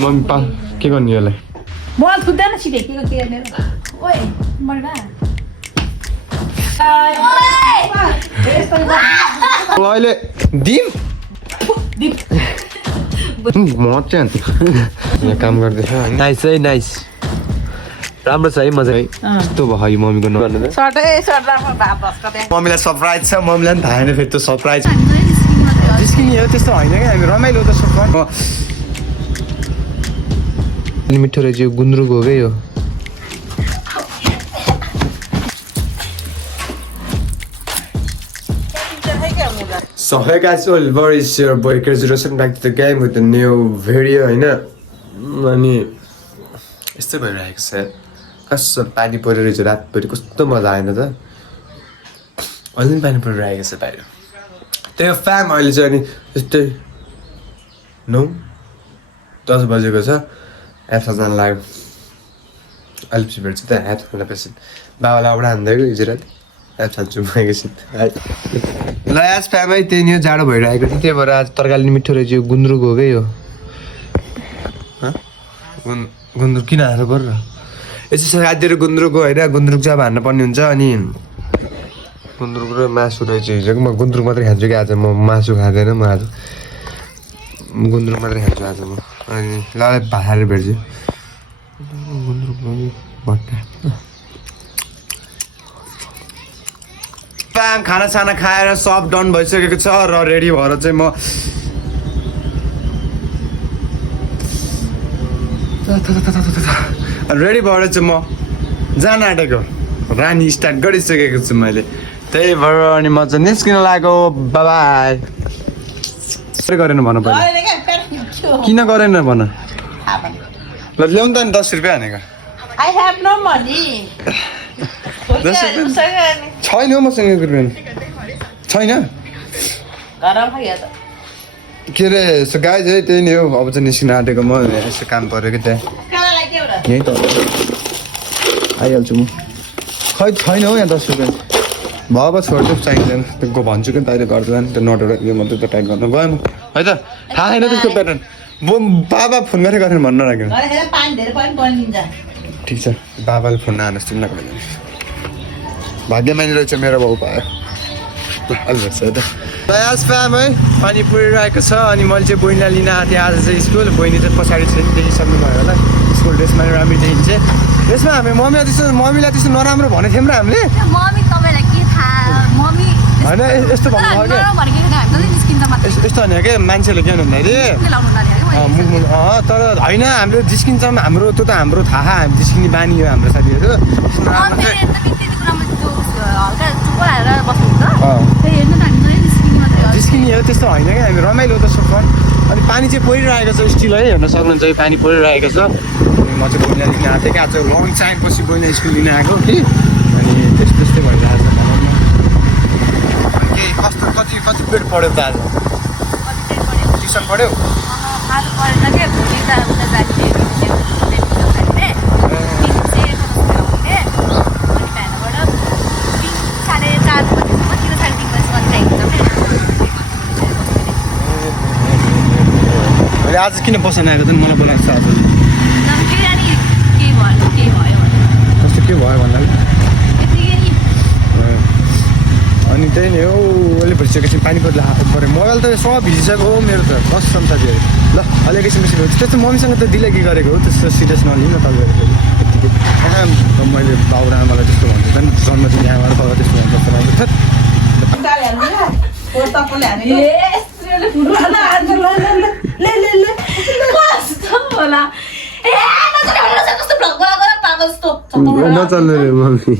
Mummy पा के गर्ने यसलाई बल छुट्दैन छिटै के गर्ने ओए मर्गा अहिले दिम म चाहिँ यहाँ काम गर्दैछ नाइस है नाइस राम्रो छ है मजा है यस्तो भयो मम्मीको नगर्नु मम्मीलाई सरप्राइज छ मम्मीलाई पनि थाहा छैन फेरि त्यो सरप्राइज जिस्किने हो त्यस्तो होइन क्या हामी रमाइलो त सरप्राइज मिठो रहेछ यो गुन्द्रुक हो क्या यो So hey guys, Oliver is your boy Crazy Russian back to the game with a new video होइन अनि यस्तो भइरहेको छ कस्तो पानी परेर रहेछ रातभरि कस्तो मजा आएन त अहिले पनि पानी परिरहेको छ बाहिर त्यही फ्याम अहिले चाहिँ अनि यस्तै 9-10 बजेको छ एप्स जान लाग्यो अहिले पछि भेट्छ त एप्स खोला पछि बाबालाई एउटा हान्दैको हिजो राति एप्स हान्छु म एकैछिन ल आज फ्यामै त्यही नि जाडो भइरहेको थियो त्यही भएर आज तरकारी मिठो रहेछ यो गुन्द्रुक हो क्या यो गुन्द्रुक किन हाल्नु पर्यो यसो खाद्यहरू गुन्द्रुक हो होइन गुन्द्रुक चाहिँ अब हान्नु पर्ने हुन्छ अनि गुन्द्रुक र मासु रहेछ हिजोको म गुन्द्रुक मात्रै खान्छु कि आज म मासु खाँदैन म आज गुन्द्रुक मात्रै खान्छु आज म अनि ल भाषाले भेट्छु गुन्द्रुक भट्टा प्याम खानासाना खाएर सब डन भइसकेको छ र रेडी भएर चाहिँ म रेडी भएर चाहिँ म जान आँटेको रानी स्टार्ट गरिसकेको छु मैले त्यही भएर अनि म चाहिँ निस्किन लागेको बाबाई गरेन भन पहिला किन गरेन भन ल ल्याउनु त नि 10 रुपियाँ हानेको छैन हौ मसँग 1 रुपियाँ छैन के अरे यसो गाई चाहिँ त्यही नै हो अब चाहिँ निस्किन आँटेको म यसो काम पऱ्यो कि त्यहाँ यहीँ त आइहाल्छु म खै छैन हौ यहाँ 10 रुपियाँ भयो छोड्छु चाहिँदैन त्यो भन्छु कि तैँले गर्दैन त्यो नटहरू यो मात्रै त टाइट गर्नु गएँ म है त थाहा छैन त्यसको प्याटर्न बाबा फोन गरेर गरेर भन्न लाग्यो ठिक छ बाबाले फोन नहाल्नुहोस् तिमीलाई कहिले भाग्यमानी रहेछ मेरो बाउ पायो अलि छ त आज फ्याम है पानी परिरहेको छ अनि मैले चाहिँ बहिनीलाई लिन आएको थिएँ आज चाहिँ स्कुल बहिनी चाहिँ पछाडि चाहिँ देखिसक्नु भयो होला स्कुल ड्रेसमा राम्रो देखिन्छ त्यसमा हामी मम्मीलाई त्यस्तो नराम्रो भनेको थियौँ र हामीले होइन यस्तो भन्नुभयो क्या यस्तो होइन क्या मान्छेले के भन्दाखेरि तर होइन हामीले जिस्किन्छौँ हाम्रो त्यो त हाम्रो थाहा हामी जिस्किने बानी हो हाम्रो साथीहरू जिस्किने हो त्यस्तो होइन क्या हामी रमाइलो त सोफन अनि पानी चाहिँ परिरहेको छ स्टिल है हेर्न सक्नुहुन्छ है पानी परिरहेको छ अनि म चाहिँ बहिनीलाई लिन आएको थिएँ कि आज लङ टाइम पछि बहिनी स्कुल लिन आएको कि अनि त्यस्तै भइरहेको छ कस्तो कति पेट पढ्यो त आज ट्युसन पढ्यो आज किन बस्न आएको त मलाई बोलाएको छ आज कस्तो के भयो भन्दा अनि त्यही नै हो अहिले भइसकेपछि पानी पऱ्यो मोबाइल त सब भिजिसक्यो हो मेरो त कसम साथीहरू ल अहिले एकैछिन हो त्यस्तो मम्मीसँग त दिल्ली गरेको हो त्यस्तो सिरियस नलिनु तपाईँहरू यत्तिकै मैले बाउ र आमालाई त्यस्तो भन्छु त नि जन्मदिन आमालाई बाबा त्यस्तो भन्नु नचल्नु रे मम्मी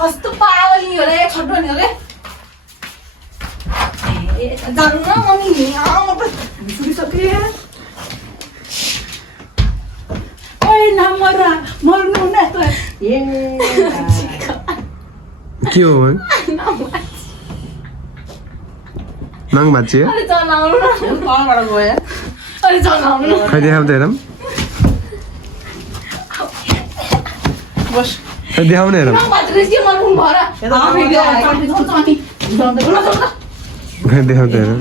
कस्तो पावली हो रे छोटो नि हो रे ए जान्न मम्मी म त सुनिसके ओइ नमरा मर्नु न त ए के हो नङ भाँच्यो अरे जनाउनु न कहाँबाट गयो अरे जनाउनु न खै देखाउँदै हेरौँ बस खै देखाउने हेरौँ के मर्नु भरा खै देखाउँदै हेरौँ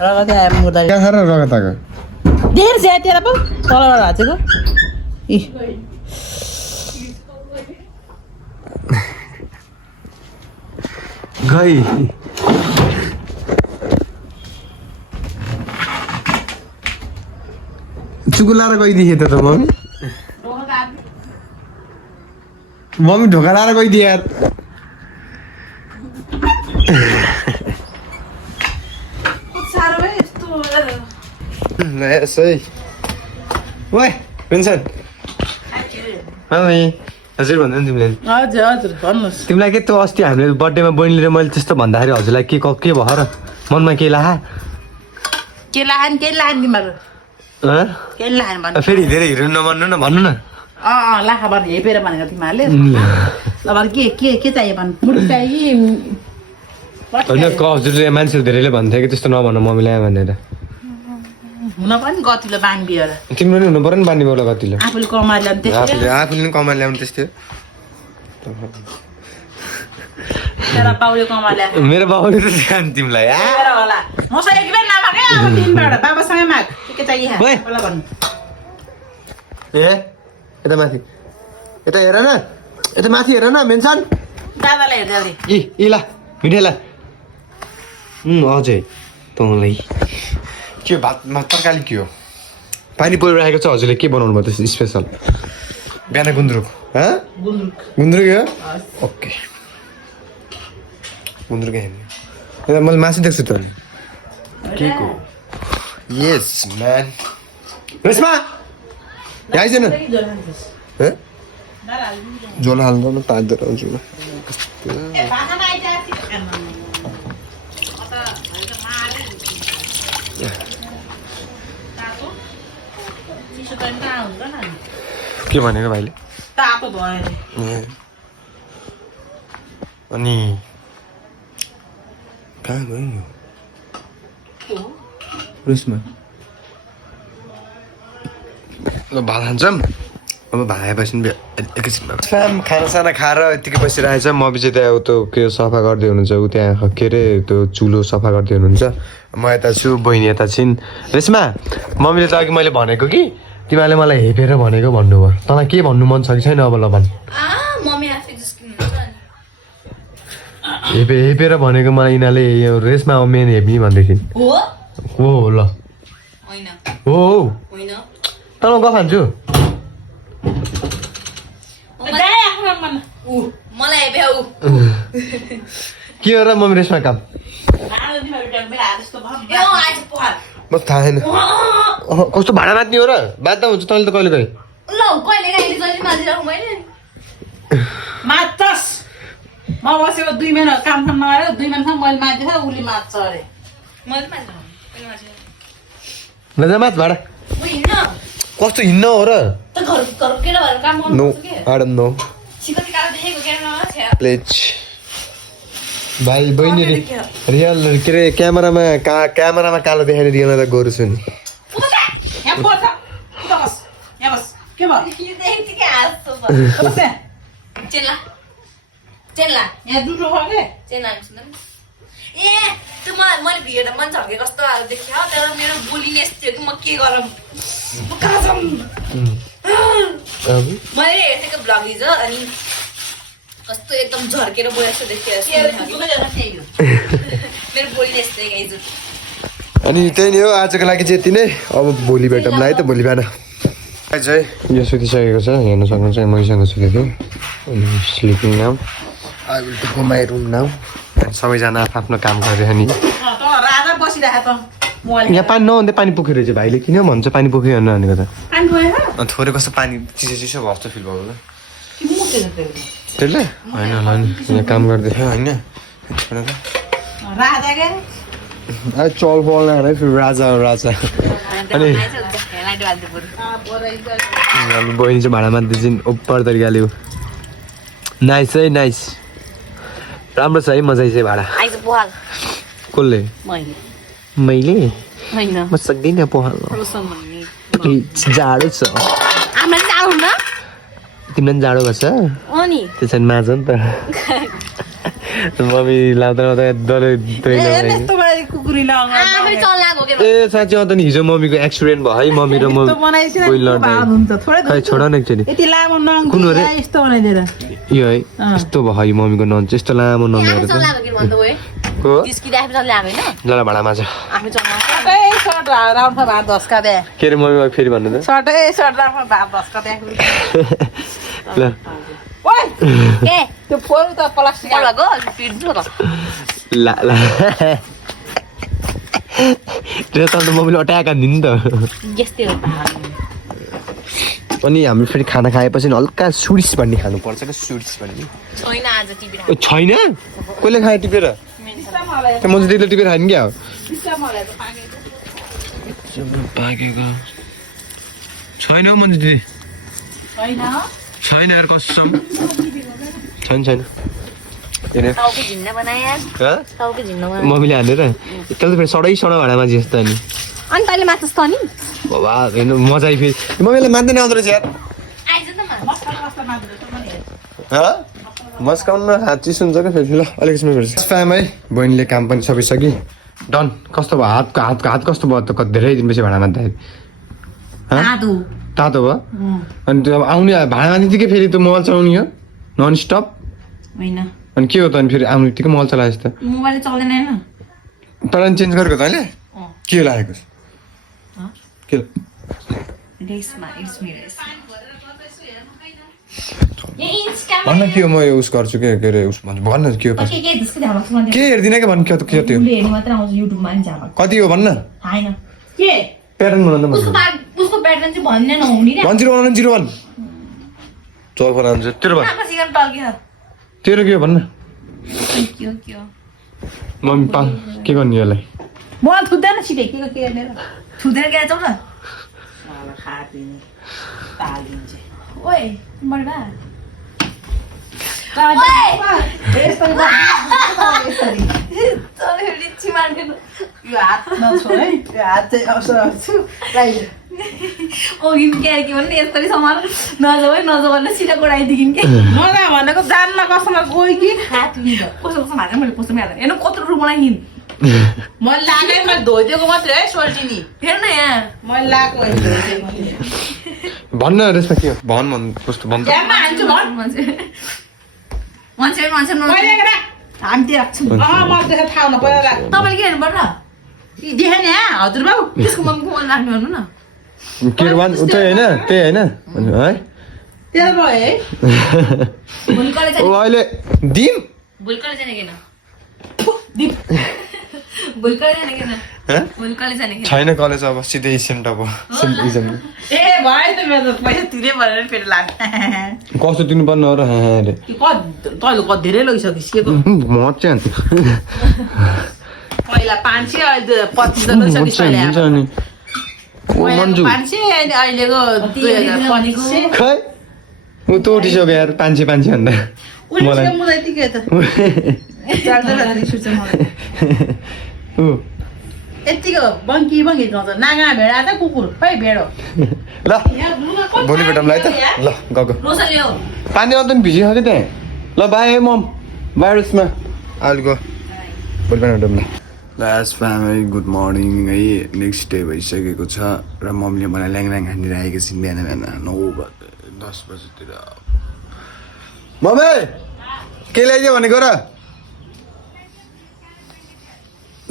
रगत आयो मुर्दा कहाँ खाएर रगताको धेर ज्यातिर पो तलबाट भाँचेको इ गई चुकुलाएर गइदिए त मम्मी मम्मी ढोका लाएर गइदिए यार यसै ओए पेन्सन मम्मी हजुर भन्दा नि तिमीले हजुर हजुर भन्नुहोस् तिमीलाई के त्यो अस्ति हामीले बर्थडेमा बहिनीले मैले त्यस्तो भन्दाखेरि हजुरलाई के भयो र मनमा के लाहा के लाहान तिमीहरू हँ? के लाहान भन्नु फेरि धेरै हिरो नभन्नु न भन्नु न लाखा भन्नु हेपेर भनेको तिमीहरूले ल भन के चाहियो भन्नु मुडी चाहियो होइन हजुर मान्छेहरू धेरैले भन्थ्यो कि त्यस्तो नभन मम्मीलाई भनेर हुन पनि गतिलो बानी बिहोर तिम्रो नि हुनु पर्यो नि बानी बेला कतिले आफूले कमाएर ल्याउनु त्यस्तै आफूले नि कमाएर ल्याउनु त्यस्तै तेरा बाउले कमाएर ल्याएको मेरो बाबुले त ध्यान तिमीलाई तेरा होला मसँग एक बेर नमागे अब तिनबाट बाबासँगै माग के चाहियो ओए। पहिला भन्नु ए यता माथि यता हेर न यता माथि हेर न मेन्सन दादालाई हेर्दै अरे इ ल मिठे ल अझै तँलाई के भातमा तरकारी के हो पानी परिरहेको छ हजुरले के बनाउनु भयो त्यस्तो स्पेसल बिहान गुन्द्रुक गुन्द्रुक हो ओके गुन्द्रुक हेर्ने मैले मासु देख्छु त के को यस म्यान रेसमा आइज न झोल हाल्नु न तातो आउँछु के भनेको भाइले तातो भयो ए। अनि कहाँ गयो यो रेसमा ल भात खान्छौँ अब भात खाएपछि एकैछिनमा खानासाना खाएर यत्तिकै बसिरहेछ म पछि त्यहाँ त्यो के सफा गर्दै हुनुहुन्छ ऊ त्यहाँ के अरे त्यो चुलो सफा गर्दै हुनुहुन्छ म यता छु बहिनी यता छिन् रेसमा मम्मीले त अघि मैले भनेको कि तिमीहरूले मलाई हेपेर भनेको भन्नुभयो तँलाई के भन्नु मन छ कि छैन अब ल भन् हेपेर भनेको मलाई यिनीहरूले यो रेसमा मेन हेप्ने भन्दै थिइन् हो ल हो तर म गफ खान्छु के हो र मम्मी रेसमा काम म थाहा छैन कस्तो भाडा मात्ने हो र बाध्य हुन्छ तैँले त कहिले मात्छस् म बसेको 2 महिना काम नगरेर 2 महिनासम्म मैले मान्छे उसले मात्छ अरे नजा माथ भाडा कस्तो हिँड्न हो र नो आडम नो प्लिज भाइ बहिनी रियल के अरे क्यामेरामा कालो देखाउने रियलमा त गोरु छु नि के भयो यहाँ दुधो खाके त्यो मैले भिडियो त मन झर्के कस्तो आयो देख्यो त्यहाँबाट मेरो बोली यस्तो थियो कि म के गरौँ म कहाँ जाऊँ मैले हेर्थेको भ्लग हिजो अनि कस्तो एकदम झर्केर बोले जस्तो देखियो मेरो बोली यस्तै हिजो अनि त्यही नै हो आजको लागि चाहिँ यति नै अब भोलि भेटौँला है त भोलि बिहान चाहिँ यो सुतिसकेको छ हेर्नु सक्नुहुन्छ मैसँग सुतेको अनि sleeping now I will go my room now सबैजना आफ्नो काम गरेर नि राजा बसिरहेको त यहाँ पानी नहुँदै पानी पोखेर चाहिँ भाइले किन भन्छ पानी पोखियो भनेको त पानी गयो थोरै कस्तो पानी चिसो चिसो भयो जस्तो फिल भयो त्यसले होइन होला नि यहाँ काम गर्दै थियो होइन राजा के चल फल आएर फेरि राजा राजा अनि बहिनी चाहिँ भाडा मात्दै चाहिँ ओपर तरिकाले नाइस है नाइस राम्रो छ है मजा चाहिँ भाडा कसले मैले म सक्दिनँ पहाल जाडो छ तिमीलाई पनि जाडो गर्छ त्यसो भने माझ नि त मम्मी लाउँदा ए साँच्ची अन्त नि हिजो मम्मीको एक्सिडेन्ट भयो है मम्मी र म खै छोड न एकचोटि कुन हो रे यो है यस्तो भयो है मम्मीको नन चाहिँ यस्तो लामो नमेर ल भाडामा छ के अरे मम्मी फेरि भन्नु त ल ला ला त्यो त मम्मीले अट्याक हान्दिनु नि त अनि हामी फेरि खाना खाएपछि हल्का सुडिस भन्ने खानुपर्छ क्या सुडिस भन्ने छैन कसले खायो टिपेर त्यो मजा दिदीले टिपेर खायो नि क्या हो पाकेको छैन हौ मन्जु दिदी छैन यार कसम छैन छैन मम्मीले हानेर त्यसले फेरि सडै सडा भाँडामा जस्तो नि अनि तैँले माछस् त नि बाबा हेर्नु मजा आइ फेरि मम्मीले मान्दैन आउँदो रहेछ यार मस्काउन हात चिसो हुन्छ क्या फेरि ल अलिक समय फेरि फ्याम है बहिनीले काम पनि सबै सकि डन कस्तो भयो हात कस्तो भयो त धेरै दिनपछि भाँडा मान्दाखेरि तातो भयो अनि त्यो अब आउने भाँडा मान्दिकै फेरि त्यो मोबाइल चलाउने हो नन स्टप अनि के हो त अनि फेरि आउनु बित्तिकै मोबाइल चलाएछ त मोबाइल चल्दैन हैन तर चेन्ज गरेको त अहिले के लागेको के भन्न के हो म यो उस गर्छु के अरे उस भन्छु भन्न के हो के हेर्दिनँ क्या भन्नु के त्यो कति हो भन्न प्याटर्न बनाउनु भन 101 चल बनाउँछ तेरो भन तेरो के हो भन्न मम्मी पा के गर्ने यसलाई मलाई थुत्दैन छिटै के थुदेर के जाऊ न ओए मर्दा यसरी सामान नजाऊ है नजाऊ भनेर सिधा गोडाइदिकिन् के मलाई भनेको जान्न कस्तोमा गयो कि कसो हाल्छ मैले कस्तो हाल्दैन हेर्नु कत्रो रुम बनाइन् मैले लागे मैले धोइदिएको मात्रै है सोल्टिनी हेर न यहाँ मैले लगाएको भन्न रेसमा के हो भन कस्तो भन्छ हान्छु भन मान्छे हान्टी राख्छु मलाई त्यसो थाहा हुनु पर्यो तपाईँले के हेर्नु पर्छ देखेन हजुर बाउ त्यसको मम्मीको मन राख्नु भन्नु न के वान त्यही होइन त्यही होइन है त्यहाँ भयो है भोलि कलेज ओ अहिले दिम भोलि कलेज जाने किन भोलि कलेज जाने किन भोलि कलेज जाने किन छैन कलेज अब सिधै सेन्ट अब इक्जाम ए भयो त मेरो पैसा तिरे भनेर फेरि लाग्छ कस्तो दिनुपर्ने हो र अरे तैँले कति धेरै लगिसकिस् के म चाहिँ पहिला 500 अहिले 25 लगिसकिस् अनि ओ मन्जु 500 अहिलेको 2025 खै म त उठिसक्यो यार 500 भन्दा मलाई के त यतिको बङ्की गाउँछ नागा भेडा त कुकुर खै भेडो ल भोलि भेटौँला है त ल गएको पानी आउँदा नि भिजिसक्यो त्यहाँ ल बाई है मम बाई रुसमा अहिले गयो भोलि बिहान भेटौँला लास्ट फ्यामिली गुड मर्निङ है नेक्स्ट डे भइसकेको छ र मम्मीले मलाई ल्याङ खानिरहेको छिन् बिहान 9 बजे 10 बजीतिर मम्मी के ल्याइदियो भनेको र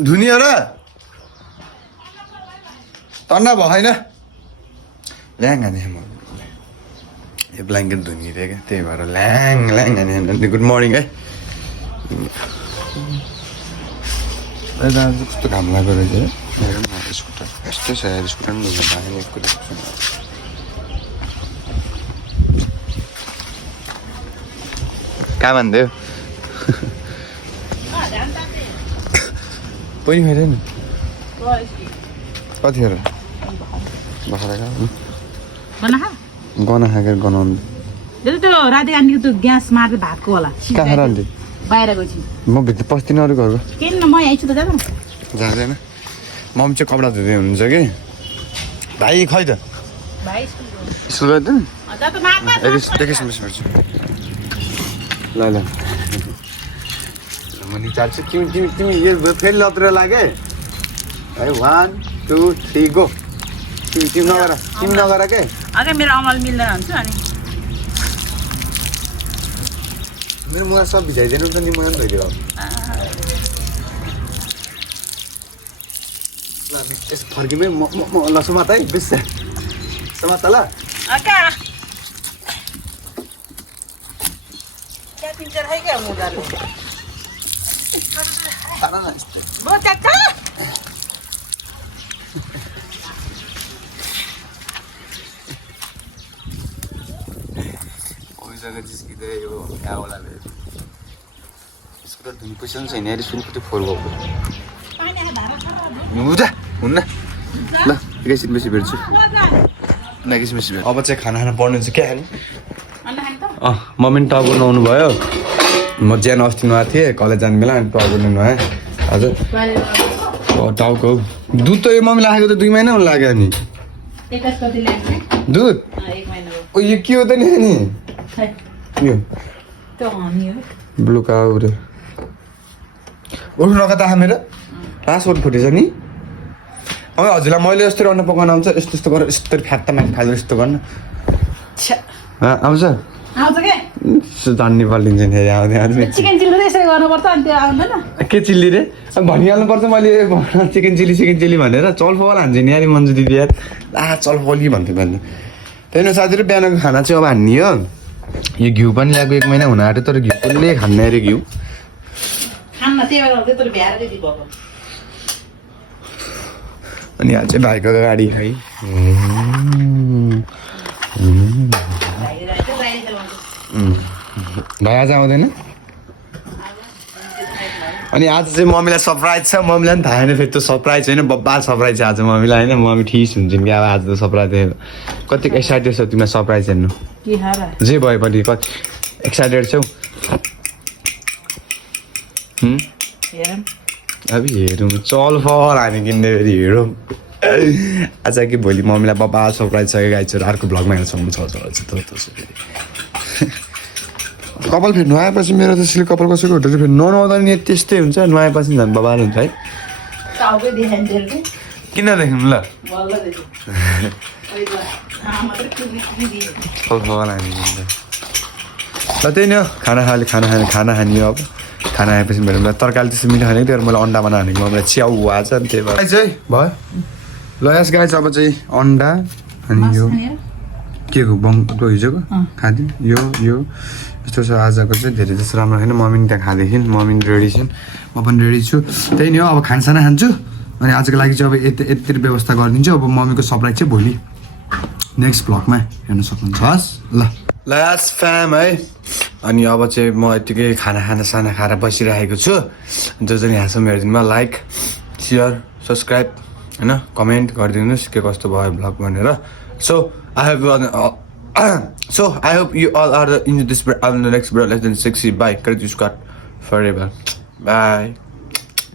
धुनी हो र तन्ना भएन ल्याङ हाने म यो ब्ल्याङ्केट धुनिदिएँ क्या त्यही भएर ल्याङ हाने गुड मर्निङ है कस्तो घाम लाग्दो रहेछ हेरौँ न स्कुटर यस्तै छ यार स्कुटर पनि धुनु पाएन एक कुरा कहाँ भन्दै पनि खाइरह नि कतिखेर बाख्रा गना खाएर गनाउनु त्यो राति आन्टीको त्यो ग्यास मार्दै भातको होला कहाँ खाएर आन्टी बाहिर गएपछि म भित्र पस्दिनँ अरू घरको किन म आइछु त जानु जाँदैन मम्मी चाहिँ कपडा धुँदै हुनुहुन्छ कि भाइ खै त भाइ स्कुल गयो त मार्मा एकैछिन बस्नुपर्छ ल ल म निचार्छु तिमी यो फेरि लत्र लागे है 1 2 3 गो तिमी नगर के अघि मेरो अमल मिल्दैन हुन्छ अनि मेरो मलाई सब भिजाइदिनु त नि मलाई धोइदियो ल यस फर्किमै म ल समात है बिस समात ल क्या पिक्चर है क्या मुदार वो चाचा जग्गा जिस्किँदै यो गाउँला यसको त धुन पैसा पनि छैन अरे सुनको त्यो फोहोर भएको हुन्न ल एकैछिन बेसी भेट्छु एकैछिन बेसी भेट्छु अब चाहिँ खाना पर्ने हुन्छ क्या खाने मम्मी टाउको नुहाउनु भयो म ज्यान अस्ति नुहाएको थिएँ कलेज जाने बेला अनि टाउको नुहाएँ हजुर टाउको दुध त यो मम्मीले आएको त 2 महिना हुन लाग्यो नि दुध ओ यो के हो त नि अनि यो ब्लु काउ रे उठ्नु नका त मेरो रास ओठ फुटेछ नि अब हजुरलाई मैले यस्तो अन्डा पकाउन आउँछ यस्तो यस्तो गरेर यस्तो फ्याट्टा माथि फाल्नु यस्तो गर्न आउँछ जान्ने पालिन्छ नि चिकन चिल्ली यसरी गर्नुपर्छ अनि त्यो आउँदैन के चिल्ली रे भनिहाल्नु पर्छ मैले चिकन चिल्ली भनेर चलफल हान्छ नि यार मन्जु दिदी यार चलफली भन्थ्यो भने त्यही न साथीहरू बिहानको खाना चाहिँ अब हान्ने हो यो घिउ पनि ल्याएको 1 महिना हुन आँट्यो तर घिउ कसले खान्न अरे घिउ अनि आज चाहिँ भाइको गाडी है भाइ आज आउँदैन अनि आज चाहिँ मम्मीलाई सरप्राइज छ मम्मीलाई पनि थाहा छैन फेरि त्यो सरप्राइज होइन बब्बा सरप्राइज छ आज मम्मीलाई होइन मम्मी ठिस हुन्छन् कि अब आज त सरप्राइज कति एक्साइटेड छ तिमीलाई सरप्राइज हेर्नु जे भए पनि कति एक्साइटेड छौ अब हेरौँ चल फल हामी किन्ने फेरि हेरौँ आज कि भोलि मम्मीलाई बब्बा सरप्राइज छ कि गाइछहरू अर्को भ्लगमा हेर्छौँ छ कपाल फेरि नुहाएपछि मेरो त सिल्क कपाल कसैको होटेल फेरि ननुहाउँदा नि त्यस्तै हुन्छ नुहाएपछि झन् बबाल हुन्छ है किन देख्नु ल ल त्यही नै हो खाना खाने अब खाना आएपछि मेरो तरकारी त्यस्तो मिठो खाने त्यही भएर मैले अन्डा बनाएको मलाई च्याउ आज अनि त्यही भएर चाहिँ भयो ल यस गाई चाहिँ अब चाहिँ अन्डा अनि यो के को बङको हिजोको खाँदिउँ यो यस्तो छ आजको चाहिँ धेरै जस्तो राम्रो छैन मम्मी त्यहाँ खाँदैछिन् मम्मी रेडी छिन् म पनि रेडी छु त्यही नै हो अब खानसाना खान्छु अनि आजको लागि चाहिँ अब यति व्यवस्था गरिदिन्छु अब मम्मीको सरप्राइज चाहिँ भोलि नेक्स्ट भ्लगमा हेर्न सक्नुहुन्छ हस् ल यस फ्याम है अनि अब चाहिँ म यतिकै खाना खाएर बसिरहेको छु जो चाहिँ यहाँसम्म हेरिदिनुमा लाइक सेयर सब्सक्राइब होइन कमेन्ट गरिदिनुहोस् के कस्तो भयो भ्लग भनेर so I hope you all are in this next video less than 60. Bye. Credit you Scott forever. Bye.